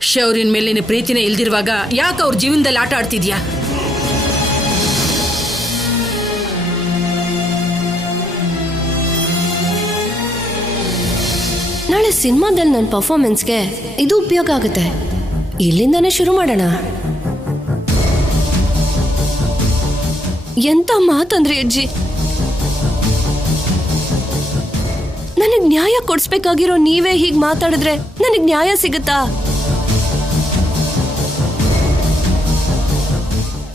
ಶೌರ್ಯನ್ ಮೇಲಿನ ಪ್ರೀತಿನೇ ಇಲ್ದಿರುವಾಗ ಯಾಕೆ ಅವ್ರ ಜೀವನದಲ್ಲಿ ಆಟ ಆಡ್ತಿದ್ಯಾ? ನಾಳೆ ಸಿನಿಮಾದಲ್ಲಿ ನನ್ನ ಪರ್ಫಾರ್ಮೆನ್ಸ್ಗೆ ಇದು ಉಪಯೋಗ ಆಗುತ್ತೆ. ಇಲ್ಲಿಂದಾನೇ ಶುರು ಮಾಡೋಣ. ಎಂತ ಮಾತಂದ್ರಿ ಅಜ್ಜಿ? ನನಗ್ ನ್ಯಾಯ ಕೊಡ್ಸ್ಬೇಕಾಗಿರೋ ನೀವೇ ಹೀಗ್ ಮಾತಾಡಿದ್ರೆ ನನಗ್ ನ್ಯಾಯ ಸಿಗುತ್ತಾ?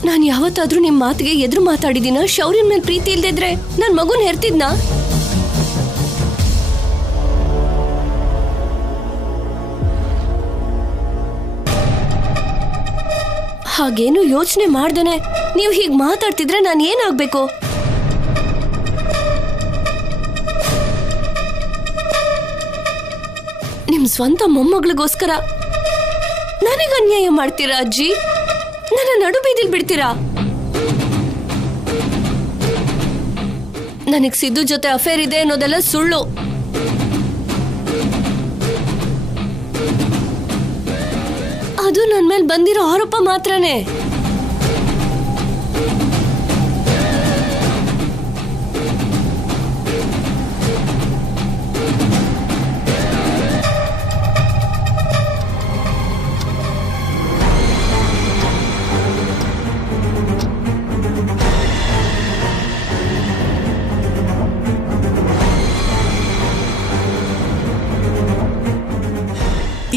ನಾನು ಯಾವತ್ತಾದ್ರೂ ನಿಮ್ ಮಾತಿಗೆ ಎದುರು ಮಾತಾಡಿದೀನ? ಶೌರ್ಯನ್ ಮೇಲೆ ಪ್ರೀತಿ ಇಲ್ದಿದ್ರೆ ನನ್ ಮಗುನ್ ಹೆರ್ತಿದ್ನಾ? ಹಾಗೇನು ಯೋಚನೆ ಮಾಡ್ದೇನೆ ನೀವು ಹೀಗ್ ಮಾತಾಡ್ತಿದ್ರೆ ನಾನು ಏನಾಗ್ಬೇಕು? ನಿಮ್ ಸ್ವಂತ ಮೊಮ್ಮಗಳಿಗೋಸ್ಕರ ನನಗೆ ಅನ್ಯಾಯ ಮಾಡ್ತೀರಾ ಅಜ್ಜಿ? ನನ್ನ ನಡು ಬೀದಿಲ್ ಬಿಡ್ತೀರಾ? ನನಗ್ ಸಿದ್ದು ಜೊತೆ ಅಫೇರ್ ಇದೆ ಅನ್ನೋದೆಲ್ಲ ಸುಳ್ಳು. ಅದು ನನ್ ಮೇಲೆ ಬಂದಿರೋ ಆರೋಪ ಮಾತ್ರನೇ.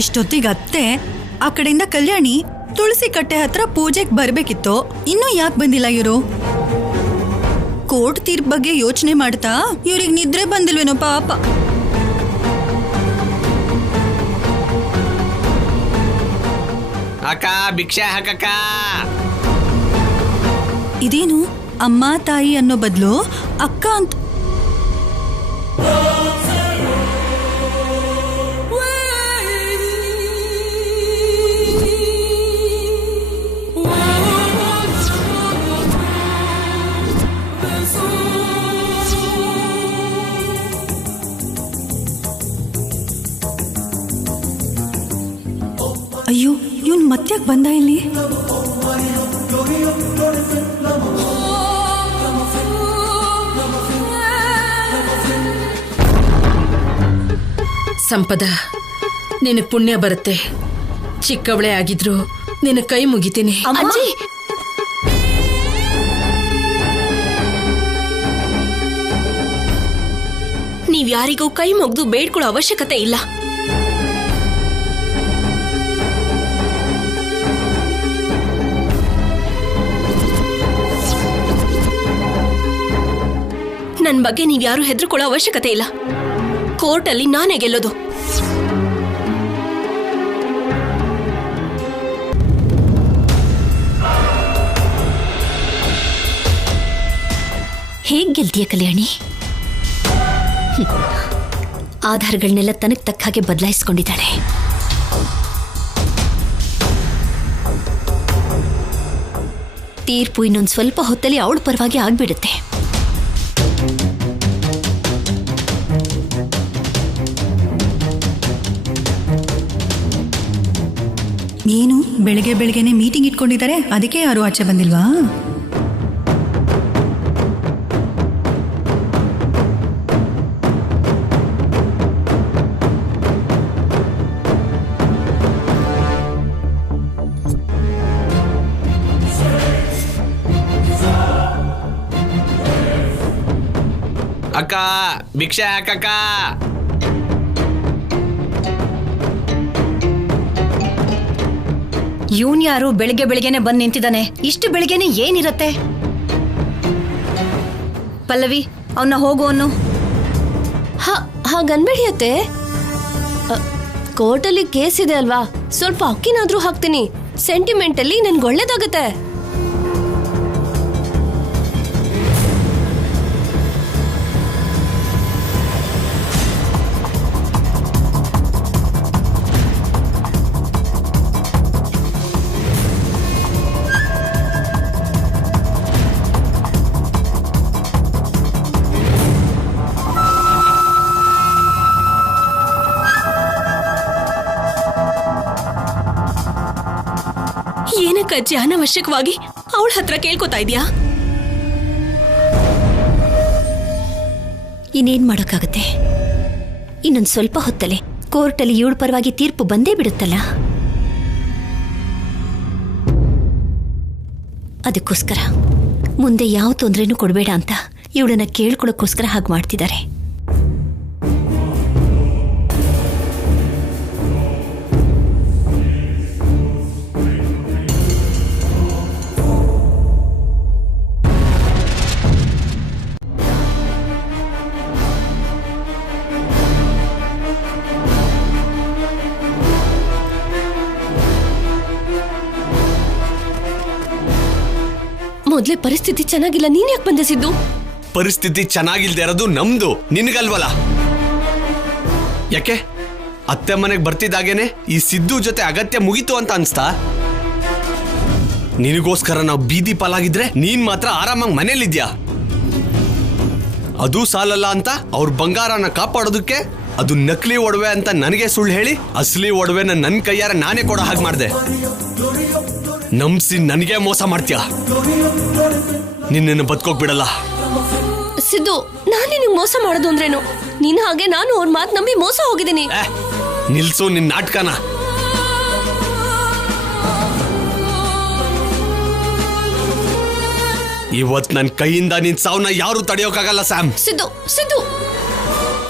ಇಷ್ಟೊತ್ತಿಗೆ ಅತ್ತೆ ಆ ಕಡೆಯಿಂದ ಕಲ್ಯಾಣಿ ತುಳಸಿ ಕಟ್ಟೆ ಹತ್ರ ಪೂಜೆಗೆ ಬರ್ಬೇಕಿತ್ತು. ಇನ್ನೂ ಯಾಕೆ ಬಂದಿಲ್ಲ ಇವರು? ಕೋರ್ಟ್ ತೀರ್ಪು ಬಗ್ಗೆ ಯೋಚನೆ ಮಾಡ್ತಾ ಇವ್ರಿಗೆ ನಿದ್ರೆ ಬಂದಿಲ್ವೇನೋ ಪಾಪ. ಅಕ್ಕ ಭಿಕ್ಷೆ ಹಾಕಕ್ಕ. ಇದೇನು ಅಮ್ಮ ತಾಯಿ ಅನ್ನೋ ಬದಲು ಅಕ್ಕ ಅಂತ. ಅಯ್ಯೋ ಇವನ್ ಮತ್ತ್ಯಾಕೆ ಬಂದ ಇಲ್ಲಿ? ಸಂಪದ, ನಿನಗೆ ಪುಣ್ಯ ಬರುತ್ತೆ. ಚಿಕ್ಕವಳೆ ಆಗಿದ್ರು ನಿನ್ನ ಕೈ ಮುಗಿತೀನಿ. ಅಜ್ಜಿ, ನೀವ್ ಯಾರಿಗೂ ಕೈ ಮುಗ್ದು ಬೇಡ್ಕೊಳ್ಳೋ ಅವಶ್ಯಕತೆ ಇಲ್ಲ. ನನ್ ಬಗ್ಗೆ ನೀವ್ಯಾರು ಹೆದರ್ಕೊಳ್ಳೋ ಅವಶ್ಯಕತೆ ಇಲ್ಲ. ಕೋರ್ಟಲ್ಲಿ ನಾನೇ ಗೆಲ್ಲೋದು. ಹೇಗ್ ಗೆಲ್ತೀಯ ಕಲ್ಯಾಣಿ? ಆಧಾರಗಳನ್ನೆಲ್ಲ ತನಗ್ ತಕ್ಕ ಹಾಗೆ ಬದಲಾಯಿಸ್ಕೊಂಡಿದ್ದಾಳೆ. ತೀರ್ಪು ಇನ್ನೊಂದು ಸ್ವಲ್ಪ ಹೊತ್ತಲ್ಲಿ ಅವಳ ಪರವಾಗಿ ಆಗ್ಬಿಡುತ್ತೆ. ಏನು ಬೆಳಗ್ಗೆ ಬೆಳಗ್ಗೆನೆ ಮೀಟಿಂಗ್ ಇಟ್ಕೊಂಡಿದ್ದಾರೆ, ಅದಕ್ಕೆ ಯಾರು ಆಚೆ ಬಂದಿಲ್ವಾ? ಅಕ್ಕ ಭಿಕ್ಷೆ ಹಾಕಕ್ಕ. ಇವನ್ ಯಾರು ಬೆಳಿಗ್ಗೆ ಬೆಳಿಗ್ಗೆನೆ ಬಂದು ನಿಂತಿದ್ದಾನೆ? ಇಷ್ಟು ಬೆಳಿಗ್ಗೆನೆ ಏನಿರತ್ತೆ? ಪಲ್ಲವಿ, ಅವನ್ನ ಹೋಗು ಅನ್ನು. ಹಾಗನ್ಬೇಡಿ ಅತ್ತೆ. ಕೋರ್ಟಲ್ಲಿ ಕೇಸ್ ಇದೆ ಅಲ್ವಾ, ಸ್ವಲ್ಪ ಅಕ್ಕಿನಾದ್ರೂ ಹಾಕ್ತೀನಿ. ಸೆಂಟಿಮೆಂಟಲ್ಲಿ ನನ್ಗೆ ಒಳ್ಳೇದಾಗತ್ತೆ. ಯಾಕಜ್ಜಿ ಅನವಶ್ಯಕವಾಗಿ ಅವಳ ಹತ್ರ ಕೇಳ್ಕೊತಾ ಇದೀಯಾ? ಇನ್ನೇನ್ ಮಾಡೋಕ್ಕಾಗತ್ತೆ? ಇನ್ನೊಂದು ಸ್ವಲ್ಪ ಹೊತ್ತಲ್ಲಿ ಕೋರ್ಟಲ್ಲಿ ಇವಳ ಪರವಾಗಿ ತೀರ್ಪು ಬಂದೇ ಬಿಡುತ್ತಲ್ಲ. ಅದಕ್ಕೋಸ್ಕರ ಮುಂದೆ ಯಾವ ತೊಂದರೆನೂ ಕೊಡಬೇಡ ಅಂತ ಇವಳನ್ನ ಕೇಳ್ಕೊಳ್ಳೋಕ್ಕೋಸ್ಕರ ಹಾಗೆ ಮಾಡ್ತಿದ್ದಾರೆ. ಮೊದ್ಲೇ ಪರಿಸ್ಥಿತಿ ಚೆನ್ನಾಗಿಲ್ಲ, ನೀನ್ ಯಾಕೆ ಬಂದೆ ಸಿದ್ದು? ಪರಿಸ್ಥಿತಿ ಚೆನ್ನಾಗಿಲ್ದೇ ಇರೋದು ನಮ್ದು, ನಿನ್ಗಲ್ವಲ್ಲ? ಯಾಕೆ ಅತ್ತೆ ಮನೆಗೆ ಬರ್ತಿದ್ದಾಗೇನೆ ಈ ಸಿದ್ದು ಜೊತೆ ಅಗತ್ಯ ಮುಗೀತು ಅಂತ ಅನ್ಸ್ತಾ? ನಿನಗೋಸ್ಕರ ನಾವು ಬೀದಿ ಪಾಲಾಗಿದ್ರೆ ನೀನ್ ಮಾತ್ರ ಆರಾಮಾಗಿ ಮನೇಲಿದ್ಯಾ. ಅದು ಸಾಲಲ್ಲ ಅಂತ ಅವ್ರ ಬಂಗಾರನ ಕಾಪಾಡೋದಕ್ಕೆ ಅದು ನಕಲಿ ಒಡವೆ ಅಂತ ನನಗೆ ಸುಳ್ಳು ಹೇಳಿ ಅಸಲಿ ಒಡವೆನ ನನ್ನ ಕೈಯಾರ ನಾನೇ ಕೊಡೋ ಹಾಗೆ ಮಾಡಿದೆ. ನಂಬಿಸಿ ನನಗೆ ಮೋಸ ಮಾಡ್ತೀಯ. ನಿನ್ನನ್ನು ಬದುಕೋಕ್ ಬಿಡಲ್ಲ. ಸಿದ್ದು, ನಾನು ನಿನಗೆ ಮೋಸ ಮಾಡೋದು ಅಂದ್ರೇನು? ನೀನ್ ಹಾಗೆ ನಾನು ಅವ್ರ ಮಾತು ನಂಬಿ ಮೋಸ ಹೋಗಿದ್ದೀನಿ. ನಿಲ್ಸು ನಿನ್ನ ನಾಟಕನ. ಇವತ್ ನನ್ನ ಕೈಯಿಂದ ನಿನ್ ಸಾವನ್ನ ಯಾರು ತಡೆಯೋಕ್ಕಾಗಲ್ಲ ಸ್ಯಾಮ್. ಸಿದ್ದು ಸಿದ್ದು,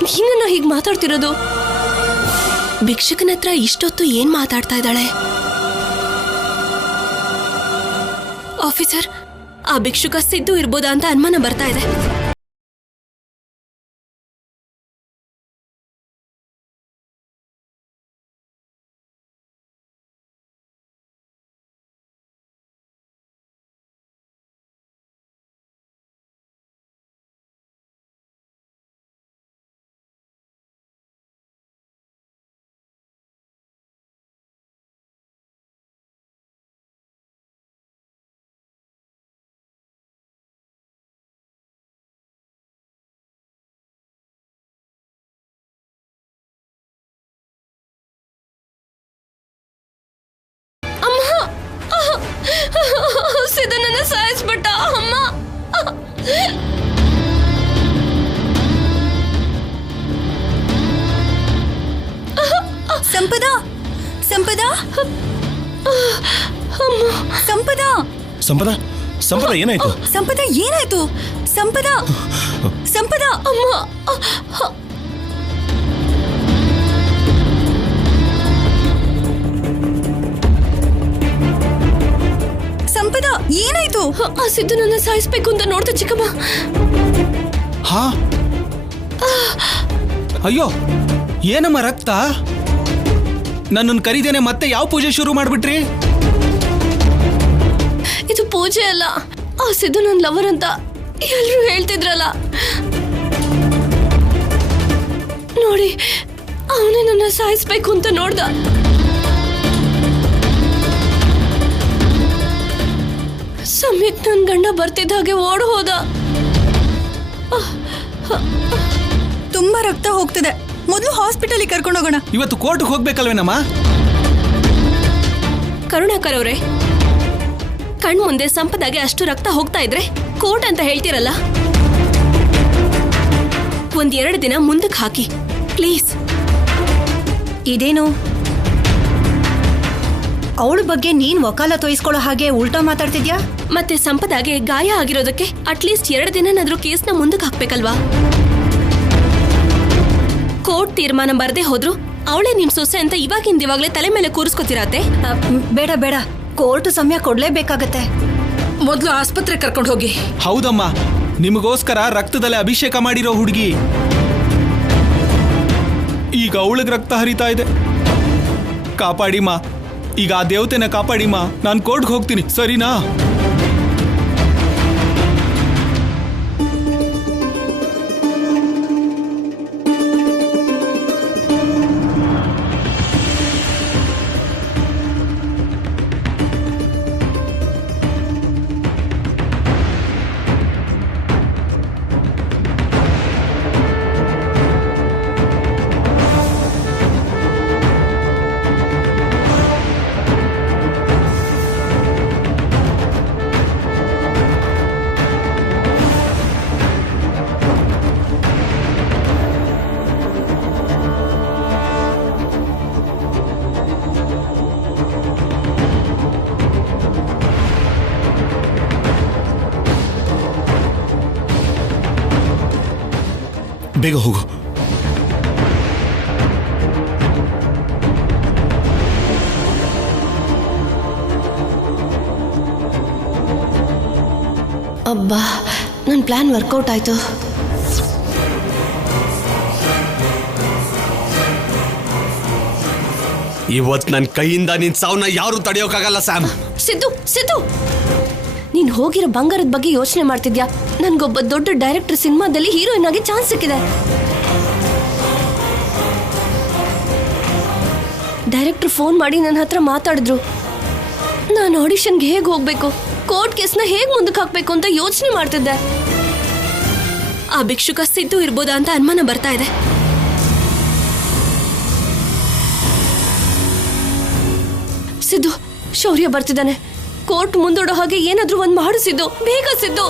ನೀನನ್ನ ಹೀಗೆ ಮಾತಾಡ್ತಿರೋದು? ಭಿಕ್ಷಕನ ಹತ್ರ ಇಷ್ಟೊತ್ತು ಏನ್ ಮಾತಾಡ್ತಾ ಇದ್ದಾಳೆ? ಆಫೀಸರ್, ಆ ಭಿಕ್ಷುಕ ಸಿದ್ದು ಇರ್ಬೋದಾ ಅಂತ ಅನುಮಾನ ಬರ್ತಾ ಇದೆ. ಸಿದ್ದು ನನ್ನ ಸಾಯಿಸ್ಬಿಟ್ಟ ಅಮ್ಮ. ಸಂಪದ, ಸಂಪದ, ಸಂಪದ, ಸಂಪದ, ಸಂಪದ ಏನಾಯ್ತು? ಸಂಪದ ಏನಾಯ್ತು? ಸಂಪದ, ಸಂಪದ, ಅಮ್ಮ. ಸಂಪದ ಏನಾಯ್ತು? ಆ ಸಿದ್ದು ನನ್ನ ಸಾಯಿಸ್ಬೇಕು ಅಂತ ನೋಡ್ತಾ ಚಿಕ್ಕಮ್ಮ. ಹಾ, ಅಯ್ಯೋ ಏನಮ್ಮ ರಕ್ತ? ನನ್ನನ್ನು ಕರೀದೇನೆ ಮತ್ತೆ ಯಾವ ಪೂಜೆ ಶುರು ಮಾಡ್ಬಿಟ್ರಿ? ಇದು ಪೂಜೆ ಅಲ್ಲ, ಆ ಸಿದ್ದು ನನ್ನ ಲವರ್ ಅಂತ ಎಲ್ರು ಹೇಳ್ತಿದ್ರಲ್ಲ. ನೋಡಿ, ಅವನೇ ನನ್ನ ಸಾಯಿಸ್ಬೇಕು ಅಂತ ನೋಡ್ದ. ಸಮಯಕ್ಕೆ ನನ್ನ ಗಂಡ ಬರ್ತಿದ್ದ ಹಾಗೆ ಓಡ್ ಹೋದ. ತುಂಬಾ ರಕ್ತ ಹೋಗ್ತಿದೆ, ಮೊದಲು ಹಾಸ್ಪಿಟಲ್ ಕರ್ಕೊಂಡು ಹೋಗೋಣ. ಇವತ್ತು ಕೋರ್ಟ್ಗೆ ಹೋಗ್ಬೇಕಲ್ವೇನಮ್ಮ? ಕರುಣಾಕರ್ ಅವರೇ, ಕಣ್ ಮುಂದೆ ಸಂಪದಾಗೆ ಅಷ್ಟು ರಕ್ತ ಹೋಗ್ತಾ ಇದ್ರೆ ಕೋರ್ಟ್ ಅಂತ ಹೇಳ್ತಿರಲ್ಲ. ಒಂದೆರಡು ದಿನ ಮುಂದಕ್ಕೆ ಹಾಕಿ ಪ್ಲೀಸ್. ಇದೇನು ಅವಳ ಬಗ್ಗೆ ನೀನ್ ವಕಾಲ ತೋಯಿಸ್ಕೊಳ್ಳೋ ಹಾಗೆ ಉಲ್ಟಾ ಮಾತಾಡ್ತಿದ್ಯಾ? ಮತ್ತೆ ಸಂಪದಾಗೆ ಗಾಯ ಆಗಿರೋದಕ್ಕೆ ಅಟ್ಲೀಸ್ಟ್ 2 ದಿನನಾದ್ರೂ ಕೇಸ್ನ ಮುಂದಕ್ಕೆ ಹಾಕ್ಬೇಕಲ್ವಾ? ಕೋರ್ಟ್ ತೀರ್ಮಾನ ಬರ್ದೇ ಹೋದ್ರು ಅವಳೇ ನಿಮ್ ಸೊಸೆ ಅಂತ ಇವಾಗ್ಲೇ ತಲೆ ಮೇಲೆ ಕೂರಿಸ್ಕೊತಿರತ್ತೆ. ಬೇಡ ಬೇಡ, ಕೋರ್ಟ್ ಸಮಯ ಕೊಡ್ಲೇಬೇಕಾಗತ್ತೆ. ಮೊದಲು ಆಸ್ಪತ್ರೆ ಕರ್ಕೊಂಡು ಹೋಗಿ. ಹೌದಮ್ಮ, ನಿಮಗೋಸ್ಕರ ರಕ್ತದಲ್ಲಿ ಅಭಿಷೇಕ ಮಾಡಿರೋ ಹುಡುಗಿ ಈಗ ಅವಳಿಗೆ ರಕ್ತ ಹರಿತಾ ಇದೆ. ಕಾಪಾಡಿಮ್ಮ, ಈಗ ಆ ದೇವತೆನ ಕಾಪಾಡಿಮ್ಮ. ನಾನು ಕೋರ್ಟ್ಗೆ ಹೋಗ್ತೀನಿ, ಸರಿನಾ? ಬೇಗ ಹೋಗು. ಅಬ್ಬಾ, ನನ್ನ ಪ್ಲಾನ್ ವರ್ಕೌಟ್ ಆಯ್ತು. ಇವತ್ ನನ್ನ ಕೈಯಿಂದ ನಿನ್ ಸಾವನ್ನ ಯಾರು ತಡೆಯೋಕ್ಕಾಗಲ್ಲ ಸ್ಯಾಮ್. ಸಿದ್ದು ಸಿದ್ದು, ನೀನ್ ಹೋಗಿರೋ ಬಂಗಾರದ ಬಗ್ಗೆ ಯೋಚನೆ ಮಾಡ್ತಿದ್ಯಾ? ನನ್ಗೊಬ್ಬ ದೊಡ್ಡ ಡೈರೆಕ್ಟರ್ ಸಿನಿಮಾದಲ್ಲಿ ಹೀರೋಯಿನ್ ಆಗಿ ಚಾನ್ಸ್ ಸಿಕ್ಕಿದೆ. ಡೈರೆಕ್ಟರ್ ಫೋನ್ ಮಾಡಿ ನನ್ನ ಹತ್ರ ಮಾತಾಡಿದ್ರು. ನಾನು ಆಡಿಷನ್ಗೆ ಹೇಗೆ ಹೋಗ್ಬೇಕು, ಕೋರ್ಟ್ ಕೇಸ್ನ ಹೇಗೆ ಮುಂದಕ್ಕೆ ಹಾಕ್ಬೇಕು ಅಂತ ಯೋಚನೆ ಮಾಡ್ತಿದ್ದೆ. ಆ ಭಿಕ್ಷುಕ ಸಿದ್ದು ಇರ್ಬೋದಾ ಅಂತ ಅನುಮಾನ ಬರ್ತಾ ಇದೆ. ಸಿದ್ದು, ಶೌರ್ಯ ಬರ್ತಿದ್ದಾನೆ. ಕೋರ್ಟ್ ಮುಂದೂಡೋ ಹಾಗೆ ಏನಾದ್ರೂ ಒಂದ್ ಮಾಡು ಸಿದ್ದು, ಬೇಗ ಸಿದ್ದು.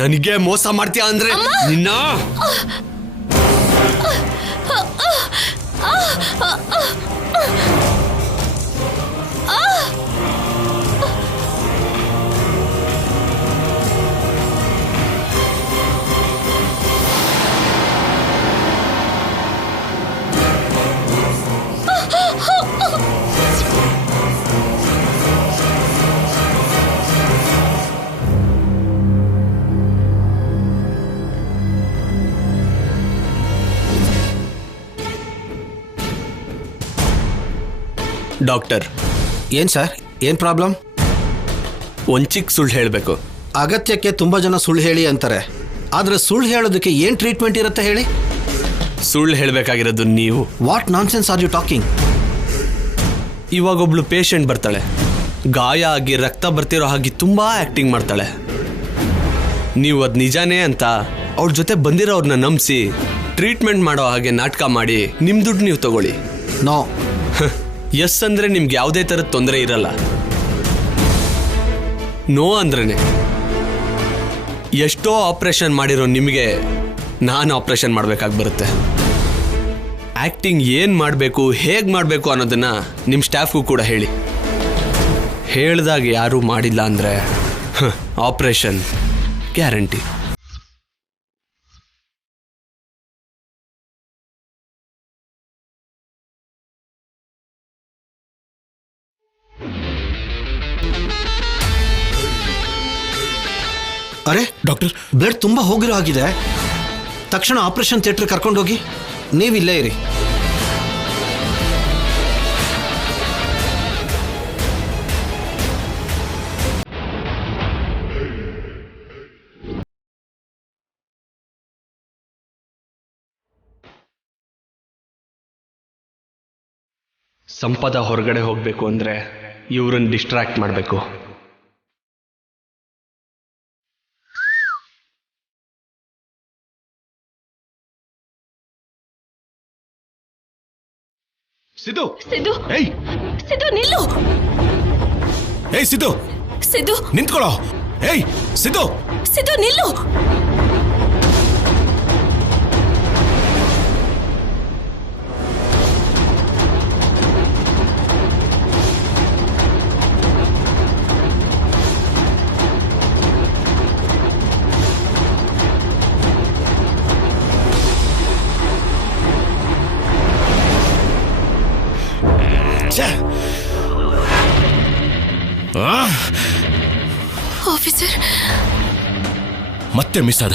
ನನಗೆ ಮೋಸ ಮಾಡ್ತೀಯ ಅಂದ್ರೆ ನಿನ್ನ ಡಾಕ್ಟರ್. ಏನ್ ಸರ್, ಏನ್ ಪ್ರಾಬ್ಲಮ್? ಒಂದ್ ಚಿಕ್ಕ ಸುಳ್ಳು ಹೇಳಬೇಕು. ಅಗತ್ಯಕ್ಕೆ ತುಂಬಾ ಜನ ಸುಳ್ಳು ಹೇಳಿ ಅಂತಾರೆ, ಆದ್ರೆ ಸುಳ್ಳು ಹೇಳೋದಕ್ಕೆ ಏನ್ ಟ್ರೀಟ್ಮೆಂಟ್ ಇರುತ್ತೆ ಹೇಳಿ? ಸುಳ್ಳು ಹೇಳಬೇಕಾಗಿರೋದು ನೀವು. What nonsense are you talking? ಇವಾಗ ಒಬ್ಳು ಪೇಷಂಟ್ ಬರ್ತಾಳೆ, ಗಾಯ ಆಗಿ ರಕ್ತ ಬರ್ತಿರೋ ಹಾಗೆ ತುಂಬಾ ಆಕ್ಟಿಂಗ್ ಮಾಡ್ತಾಳೆ. ನೀವು ಅದು ನಿಜಾನೇ ಅಂತ ಅವ್ರ ಜೊತೆ ಬಂದಿರೋರ್ನ ನಂಬಿಸಿ ಟ್ರೀಟ್ಮೆಂಟ್ ಮಾಡೋ ಹಾಗೆ ನಾಟಕ ಮಾಡಿ ನಿಮ್ ದುಡ್ಡು ನೀವು ತಗೊಳ್ಳಿ. ನೋ. ಎಸ್ ಅಂದ್ರೆ ನಿಮ್ಗೆ ಯಾವುದೇ ಥರದ ತೊಂದರೆ ಇರಲ್ಲ. ನೋ ಅಂದ್ರೇನೆ ಎಷ್ಟೋ ಆಪರೇಷನ್ ಮಾಡಿರೋ ನಿಮಗೆ ನಾನು ಆಪರೇಷನ್ ಮಾಡ್ಬೇಕಾಗಿ ಬರುತ್ತೆ. ಆಕ್ಟಿಂಗ್ ಏನ್ ಮಾಡಬೇಕು, ಹೇಗೆ ಮಾಡಬೇಕು ಅನ್ನೋದನ್ನ ನಿಮ್ಮ ಸ್ಟಾಫ್ಗೂ ಕೂಡ ಹೇಳಿ. ಹೇಳ್ದಾಗ ಯಾರೂ ಮಾಡಿಲ್ಲ ಅಂದ್ರೆ ಆಪರೇಷನ್ ಗ್ಯಾರಂಟಿ. ಅರೆ ಡಾಕ್ಟರ್, ಬ್ಲಡ್ ತುಂಬಾ ಹೋಗಿರೋ ಆಗಿದೆ. ತಕ್ಷಣ ಆಪರೇಷನ್ ಥಿಯೇಟರ್ ಕರ್ಕೊಂಡೋಗಿ. ನೀವಿಲ್ಲೇ ಇರಿ. ಸಂಪದ ಹೊರಗಡೆ ಹೋಗಬೇಕು ಅಂದ್ರೆ ಇವ್ರನ್ನ ಡಿಸ್ಟ್ರಾಕ್ಟ್ ಮಾಡಬೇಕು. ಸಿದ್ದು, ಸಿದ್ದು, ಏಯ್ ಸಿದ್ದು ನಿಲ್ಲು. ಏಯ್ ಸಿದ್ದು, ಸಿದ್ದು ನಿಂತ್ಕೊಳ್ಳೋ. ಏಯ್ ಸಿದ್ದು, ಸಿದ್ದು ನಿಲ್ಲು. ಆಫೀಸರ್, ಮತ್ತೆ ಮಿಸ್ ಆದ.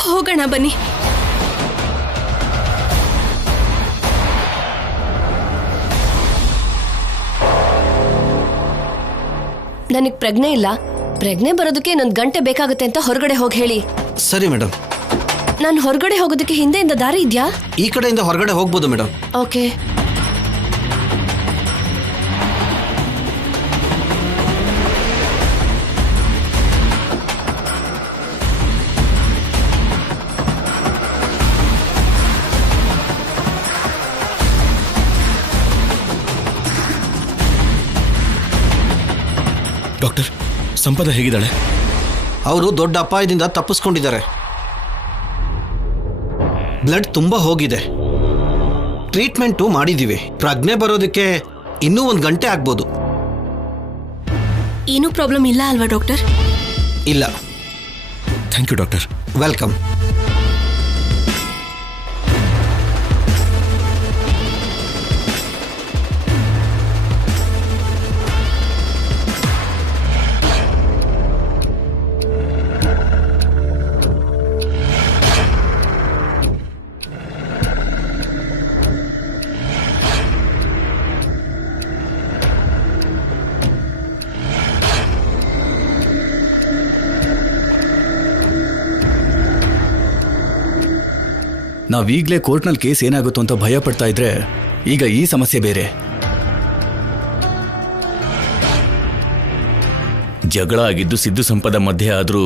ಹೋಗೋಣ ಬನ್ನಿ. ನನಗೆ ಪ್ರಜ್ಞೆ ಇಲ್ಲ. ಪ್ರಜ್ಞೆ ಬರೋದಕ್ಕೆ ಇನ್ನೊಂದು ಗಂಟೆ ಬೇಕಾಗುತ್ತೆ ಅಂತ ಹೊರಗಡೆ ಹೋಗಿ ಹೇಳಿ. ಸರಿ ಮೇಡಮ್. ನಾನು ಹೊರಗಡೆ ಹೋಗೋದಕ್ಕೆ ಹಿಂದೆಯಿಂದ ದಾರಿ ಇದೆಯಾ? ಈ ಕಡೆಯಿಂದ ಹೊರಗಡೆ ಹೋಗ್ಬೋದು ಮೇಡಮ್. ಓಕೆ. ಡಾಕ್ಟರ್, ಸಂಪದ ಹೇಗಿದ್ದಾಳೆ? ಅವರು ದೊಡ್ಡ ಅಪಾಯದಿಂದ ತಪ್ಪಿಸ್ಕೊಂಡಿದ್ದಾರೆ. ಬ್ಲಡ್ ತುಂಬಾ ಹೋಗಿದೆ. ಟ್ರೀಟ್ಮೆಂಟು ಮಾಡಿದ್ದೀವಿ. ಪ್ರಜ್ಞೆ ಬರೋದಕ್ಕೆ ಇನ್ನೂ 1 ಗಂಟೆ ಆಗ್ಬೋದು. ಏನೂ ಪ್ರಾಬ್ಲಮ್ ಇಲ್ಲ ಅಲ್ವಾ ಡಾಕ್ಟರ್? ಇಲ್ಲ. Thank you doctor. ವೆಲ್ಕಮ್. ನಾವೀಗ್ಲೇ ಕೋರ್ಟ್ನಲ್ಲಿ ಕೇಸ್ ಏನಾಗುತ್ತೋ ಅಂತ ಭಯ ಪಡ್ತಾ ಇದ್ರೆ ಈಗ ಈ ಸಮಸ್ಯೆ ಬೇರೆ. ಜಗಳ ಆಗಿದ್ದು ಸಿದ್ದು ಸಂಪದ ಮಧ್ಯೆ ಆದ್ರೂ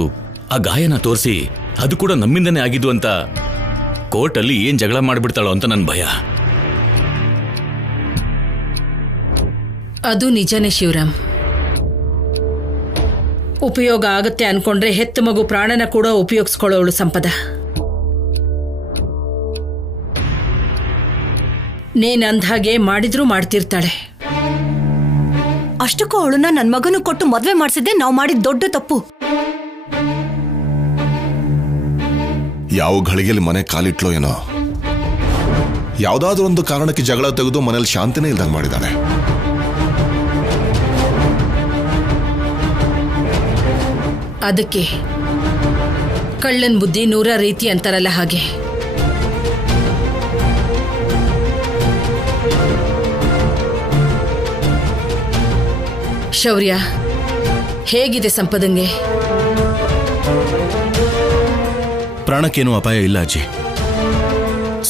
ಆ ಗಾಯನ ತೋರಿಸಿ ಅದು ಕೂಡ ನಮ್ಮಿಂದನೇ ಆಗಿದ್ದು ಅಂತ ಕೋರ್ಟಲ್ಲಿ ಏನ್ ಜಗಳ ಮಾಡ್ಬಿಡ್ತಾಳೋ ಅಂತ ನನ್ನ ಭಯ. ಅದು ನಿಜನೇ ಶಿವರಾಮ್. ಉಪಯೋಗ ಆಗುತ್ತೆ ಅನ್ಕೊಂಡ್ರೆ ಹೆತ್ತ ಮಗು ಪ್ರಾಣನ ಕೂಡ ಉಪಯೋಗಿಸ್ಕೊಳ್ಳೋಳು ಸಂಪದ. ನೀನ್ ಅಂದ್ಹಾಗೆ ಮಾಡಿದ್ರೂ ಮಾಡ್ತಿರ್ತಾಳೆ. ಅಷ್ಟಕ್ಕೂ ಅವಳನ್ನ ನನ್ನ ಮಗನು ಕೊಟ್ಟು ಮದ್ವೆ ಮಾಡಿಸಿದ್ದೆ ನಾವು ಮಾಡಿದ ದೊಡ್ಡ ತಪ್ಪು. ಯಾವ ಘಳಿಗೆಯಲ್ಲಿ ಮನೆ ಕಾಲಿಟ್ಲೋ ಏನೋ, ಯಾವ್ದಾದ್ರೂ ಒಂದು ಕಾರಣಕ್ಕೆ ಜಗಳ ತೆಗೆದು ಮನೇಲಿ ಶಾಂತಿನೇ ಇಲ್ದಂಗೆ ಮಾಡಿದ್ದಾಳೆ. ಅದಕ್ಕೆ ಕಳ್ಳನ್ ಬುದ್ಧಿ 100 ರೀತಿ ಅಂತಾರಲ್ಲ ಹಾಗೆ. ಶೌರ್ಯ, ಹೇಗಿದೆ ಸಂಪದಂಗೆ? ಪ್ರಾಣಕ್ಕೇನು ಅಪಾಯ ಇಲ್ಲ ಅಜ್ಜಿ.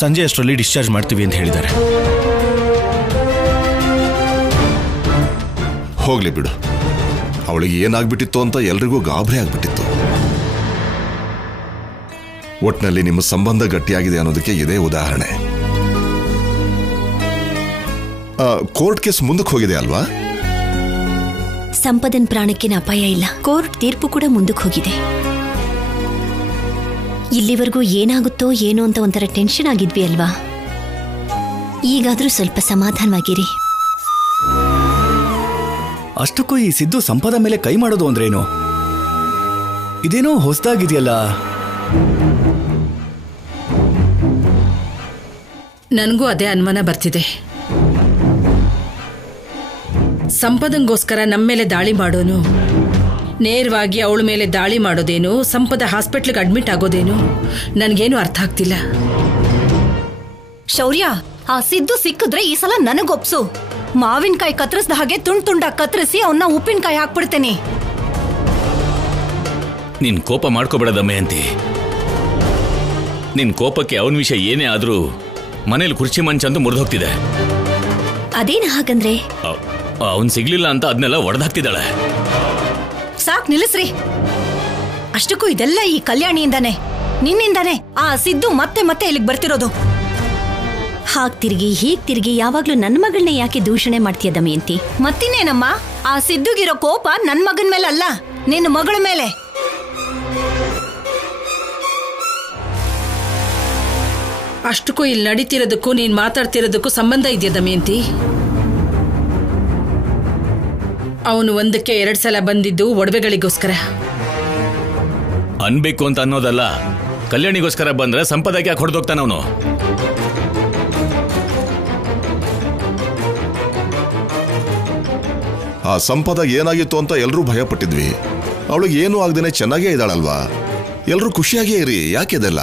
ಸಂಜೆ ಅಷ್ಟರಲ್ಲಿ ಡಿಸ್ಚಾರ್ಜ್ ಮಾಡ್ತೀವಿ ಅಂತ ಹೇಳಿದ್ದಾರೆ. ಹೋಗ್ಲಿ ಬಿಡು. ಅವಳಿಗೆ ಏನಾಗ್ಬಿಟ್ಟಿತ್ತು ಅಂತ ಎಲ್ರಿಗೂ ಗಾಬರಿ ಆಗ್ಬಿಟ್ಟಿತ್ತು. ಒಟ್ನಲ್ಲಿ ನಿಮ್ಮ ಸಂಬಂಧ ಗಟ್ಟಿಯಾಗಿದೆ ಅನ್ನೋದಕ್ಕೆ ಇದೇ ಉದಾಹರಣೆ. ಕೋರ್ಟ್ ಕೇಸ್ ಮುಂದಕ್ಕೆ ಹೋಗಿದೆ ಅಲ್ವಾ? ಸಂಪದನ್ ಪ್ರಾಣಕ್ಕೇನು ಅಪಾಯ ಇಲ್ಲ. ಕೋರ್ಟ್ ತೀರ್ಪು ಕೂಡ ಮುಂದಕ್ಕೆ ಹೋಗಿದೆ. ಇಲ್ಲಿವರೆಗೂ ಏನಾಗುತ್ತೋ ಏನೋ ಅಂತ ಒಂಥರ ಟೆನ್ಷನ್ ಆಗಿದ್ವಿ ಅಲ್ವಾ? ಈಗಾದ್ರೂ ಸ್ವಲ್ಪ ಸಮಾಧಾನವಾಗಿರಿ. ಅಷ್ಟಕ್ಕೂ ಈ ಸಿದ್ದು ಸಂಪದ ಮೇಲೆ ಕೈ ಮಾಡೋದು ಅಂದ್ರೇನು? ಇದೇನೋ ಹೊಸದಾಗಿದೆಯಲ್ಲ. ನನಗೂ ಅದೇ ಅನುಮಾನ ಬರ್ತಿದೆ. ಸಂಪದಂಗೋಸ್ಕರ ನಮ್ಮ ಮೇಲೆ ದಾಳಿ ಮಾಡೋನು, ನೇರವಾಗಿ ಅವಳ ಮೇಲೆ ದಾಳಿ ಮಾಡೋದೇನು, ಸಂಪದ ಹಾಸ್ಪಿಟ್ಲಿಗೆ ಅಡ್ಮಿಟ್ ಆಗೋದೇನು, ನನಗೇನು ಅರ್ಥ ಆಗ್ತಿಲ್ಲ. ಶೌರ್ಯ, ಆ ಸಿದ್ದು ಸಿಕ್ಕಿದ್ರೆ ಈ ಸಲ ನನಗೊಪ್ಸು. ಮಾವಿನಕಾಯಿ ಕತ್ತರಿಸಿದ ಹಾಗೆ ತುಂಡಾಗಿ ಕತ್ತರಿಸಿ ಅವನ್ನ ಉಪ್ಪಿನಕಾಯಿ ಹಾಕ್ಬಿಡ್ತೇನೆ. ನಿನ್ ಕೋಪ ಮಾಡ್ಕೋಬೇಡ ದಮಯಂತಿ. ನಿನ್ ಕೋಪಕ್ಕೆ ಅವನ ವಿಷಯ ಏನೇ ಆದ್ರೂ ಮನೇಲಿ ಕುರ್ಚಿ ಮಂಚ ಅಂತೂ ಮುರಿದು ಹೋಗ್ತಿದೆ. ಅದೇನು ಹಾಗಂದ್ರೆ? ಅವನ್ ಸಿಗ್ಲಿಲ್ಲ ಅಂತ ಅದನ್ನೆಲ್ಲ ಒಡೆದಾಕ್ತಿದ್ದಾಳೆ. ಸಾಕ್ ನಿಲ್ಲಿಸ್ರಿ. ಅಷ್ಟಕ್ಕೂ ಇದೆಲ್ಲ ಈ ಕಲ್ಯಾಣಿಯಿಂದಾನೆ, ನಿನ್ನಿಂದಾನೆ ಆ ಸಿದ್ದು ಮತ್ತೆ ಮತ್ತೆ ಇಲ್ಲಿಗೆ ಬರ್ತಿರೋದು. ಹಾಗ್ ತಿರ್ಗಿ ಹೀಗ್ ತಿರ್ಗಿ ಯಾವಾಗ್ಲೂ ನನ್ನ ಮಗಳನ್ನ ಯಾಕೆ ದೂಷಣೆ ಮಾಡ್ತೀಯ ದಮಯಂತಿ? ಮತ್ತಿನ್ನೇನಮ್ಮ, ಆ ಸಿದ್ದುಗಿರೋ ಕೋಪ ನನ್ ಮಗನ ಮೇಲೆ ಅಲ್ಲ, ನಿನ್ನ ಮಗಳ ಮೇಲೆ. ಅಷ್ಟಕ್ಕೂ ಇಲ್ಲಿ ನಡೀತಿರೋದಕ್ಕೂ ನೀನ್ ಮಾತಾಡ್ತಿರೋದಕ್ಕೂ ಸಂಬಂಧ ಇದೆಯಾ ದಮಯಂತಿ? ಅವನು 1ಕ್ಕೆ 2 ಸಲ ಬಂದಿದ್ದು ಒಡವೆಗಳಿಗೋಸ್ಕರ ಅನ್ಬೇಕು ಅಂತ ಅನ್ನೋದಲ್ಲ. ಕಲ್ಯಾಣಿಗೋಸ್ಕರ ಬಂದ್ರೆ ಸಂಪದಕ್ಕೆ ಯಾಕೆ ಹೊಡೆದೋಗ್ತಾನ ಅವನು? ಆ ಸಂಪದ ಏನಾಗಿತ್ತು ಅಂತ ಎಲ್ಲರೂ ಭಯ ಪಟ್ಟಿದ್ವಿ. ಅವಳಿಗೆ ಏನೂ ಆಗದೇನೆ ಚೆನ್ನಾಗೇ ಇದ್ದಾಳಲ್ವಾ? ಎಲ್ಲರೂ ಖುಷಿಯಾಗೇ ಇರಿ. ಯಾಕೆ ಇದೆಲ್ಲ?